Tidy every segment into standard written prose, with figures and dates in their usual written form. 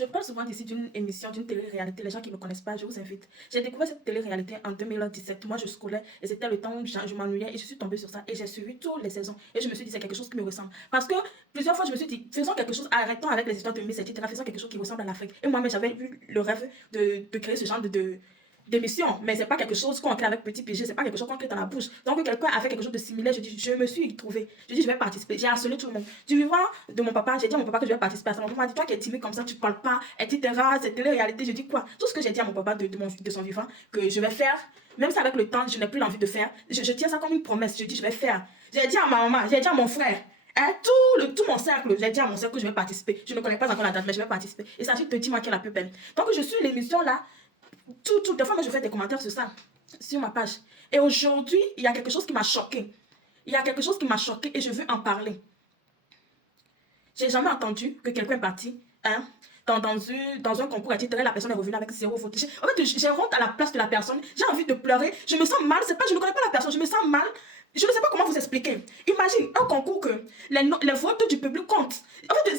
Je parle souvent ici d'une émission, d'une télé-réalité. Les gens qui ne me connaissent pas, je vous invite. J'ai découvert cette télé-réalité en 2017. Moi, je scolaire et c'était le temps où je m'ennuyais et je suis tombée sur ça et j'ai suivi toutes les saisons. Et je me suis dit, c'est quelque chose qui me ressemble. Parce que plusieurs fois, je me suis dit, faisons quelque chose, arrêtons avec les histoires de Miss, etc. Faisons quelque chose qui ressemble à l'Afrique. Et moi-même, j'avais eu le rêve de créer ce genre d'émission, mais c'est pas quelque chose qu'on crée avec petit PG, c'est pas quelque chose qu'on crée dans la bouche. Donc quelqu'un a fait quelque chose de similaire, je me suis trouvée. Je dis je vais participer. J'ai harcelé tout le monde. Du vivant de mon papa, j'ai dit à mon papa que je vais participer à ça. Mon papa m'a dit toi qui es timide comme ça, tu parles pas, etc. C'est télé-réalité. Je dis quoi? Tout ce que j'ai dit à mon papa de son vivant, que je vais faire, même si avec le temps, je n'ai plus l'envie de faire, je tiens ça comme une promesse. Je dis je vais faire. J'ai dit à ma maman, j'ai dit à mon frère. Hein, tout mon cercle, j'ai dit à mon cercle que je vais participer. Je ne connais pas encore la date, mais je vais participer. Et ça, je te dis, moi qui est la plus belle. Donc, je suis l'émission là. Des fois, moi, je fais des commentaires sur ça, sur ma page. Et aujourd'hui, il y a quelque chose qui m'a choqué. Il y a quelque chose qui m'a choqué et je veux en parler. J'ai jamais entendu que quelqu'un est parti hein, dans un concours intitulé la personne est revenue avec 0 vote. En fait, j'ai honte à la place de la personne. J'ai envie de pleurer. Je me sens mal. C'est pas, je ne connais pas la personne. Je me sens mal. Je ne sais pas comment vous expliquer. Imagine un concours que les votes du public comptent. En fait,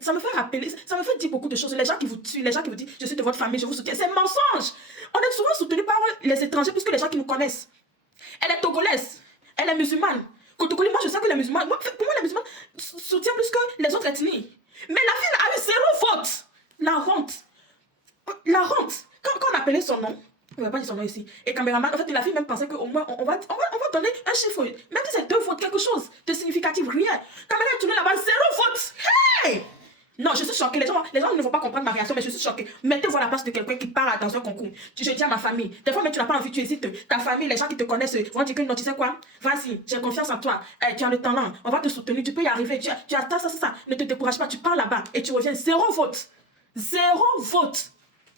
ça me fait rappeler, ça me fait dire beaucoup de choses. Les gens qui vous tuent, les gens qui vous disent je suis de votre famille, je vous soutiens. C'est mensonge. On est souvent soutenu par les étrangers plus que les gens qui nous connaissent. Elle est togolaise, elle est musulmane. Moi je sais que les musulmans, pour moi les musulmans soutiennent plus que les autres ethnies. Mais la fille a eu 0 vote. La honte. La honte. Quand on appelait son nom, on ne va pas dire son nom ici. Et caméraman, en fait, la fille même pensait qu'au moins, on va donner un chiffre. Même si c'est 2 votes, quelque chose de significatif, rien. Caméraman est tourné là-bas, 0 vote. Hey! Non, je suis choquée. Les gens ne vont pas comprendre ma réaction, mais je suis choquée. Mettez-vous à la place de quelqu'un qui part dans un concours. Je dis à ma famille. Des fois, même tu n'as pas envie, tu hésites. Ta famille, les gens qui te connaissent vont dire que non, tu sais quoi? Vas-y, j'ai confiance en toi. Tu as le talent. On va te soutenir. Tu peux y arriver. Tu as ça. Ne te décourage pas. Tu pars là-bas et tu reviens. 0 vote. 0 vote.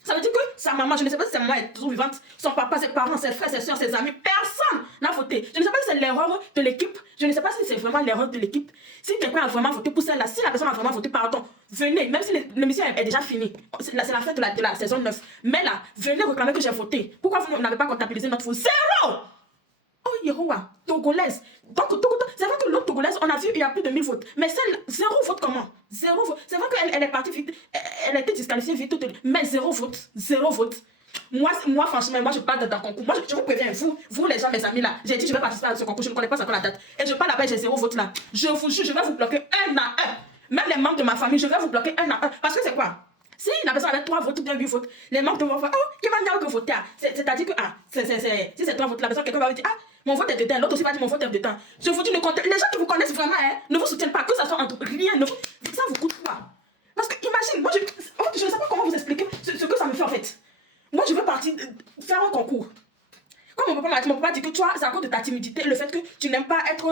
Ça veut dire que sa maman, je ne sais pas si sa maman est toujours vivante, son papa, ses parents, ses frères, ses soeurs, ses amis, personne n'a voté. Je ne sais pas si c'est l'erreur de l'équipe, je ne sais pas si c'est vraiment l'erreur de l'équipe. Si quelqu'un a vraiment voté pour celle-là, si la personne a vraiment voté, pardon, venez, même si l'émission est déjà finie, c'est la fin de la saison 9, mais là, venez réclamer que j'ai voté. Pourquoi vous n'avez pas comptabilisé notre vote? 0! Oh, Yehowa, togolaise. Donc, c'est vrai que l'autre togolaise, on a vu, il y a plus de 1000 votes. Mais celle, 0 vote comment? 0 vote. C'est vrai qu'elle est partie vite, elle a été disqualifiée vite, mais 0 vote. 0 vote. Moi, franchement, moi, je parle d'un concours. Moi, je vous préviens, vous, les gens, mes amis, là, j'ai dit, je vais participer à ce concours, je ne connais pas encore la date. Et je parle là-bas, j'ai 0 vote là. Je vous jure, je vais vous bloquer un à un. Même les membres de ma famille, je vais vous bloquer un à un. Parce que c'est quoi? Si la personne avait 3 votes ou bien 8 votes, les membres de mon faire, oh, qui va dire que voter? C'est-à-dire que, si c'est 3 votes, la personne, quelqu'un va dire, ah, mon vote est dedans, l'autre aussi va dire mon vote est dedans. Je vous dis, les gens qui vous connaissent vraiment, hein, ne vous soutiennent pas, que ça soit entre rien, ça vous coûte quoi? Parce que imagine, moi, je ne sais pas comment vous expliquer ce que ça me fait en fait. Moi, je veux partir faire un concours. Comme mon papa dit que toi, c'est à cause de ta timidité, le fait que tu n'aimes pas être,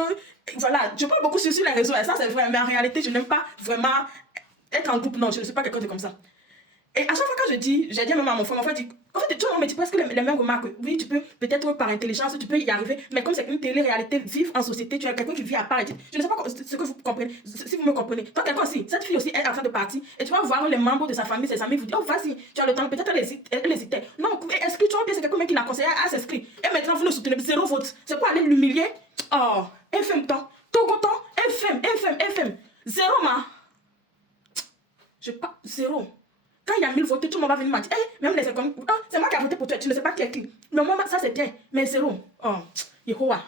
voilà, je parle beaucoup sur les réseaux, et ça c'est vrai, mais en réalité, je n'aime pas vraiment être en groupe, non, je ne suis pas quelqu'un de comme ça. Et à chaque fois que j'ai dit même à mon frère dit, en fait, tout le monde me dit presque les mêmes remarques. Oui, tu peux, peut-être par intelligence, tu peux y arriver, mais comme c'est une télé-réalité, vivre en société, tu as quelqu'un qui vit à part. Et je ne sais pas ce que vous comprenez, si vous me comprenez. Toi, quelqu'un aussi, cette fille aussi est en train de partir, et tu vas voir les membres de sa famille, ses amis, vous dire, oh, vas-y, tu as le temps, peut-être elle hésitait. Non, inscris-toi bien, c'est quelqu'un qui l'a conseillé à s'inscrire. Et maintenant, vous ne soutenez 0 vote. C'est pour aller l'humilier. Oh, FM temps, Togoton, FM. 0, ma. Je pas, 0. Quand il y a 1000 votes, tout le monde va venir me dire, hey, même les inconnus, oh, c'est moi qui ai voté pour toi, tu ne sais pas qui est qui. Mais moi, ça c'est bien, mais 0. Oh, Yehowa.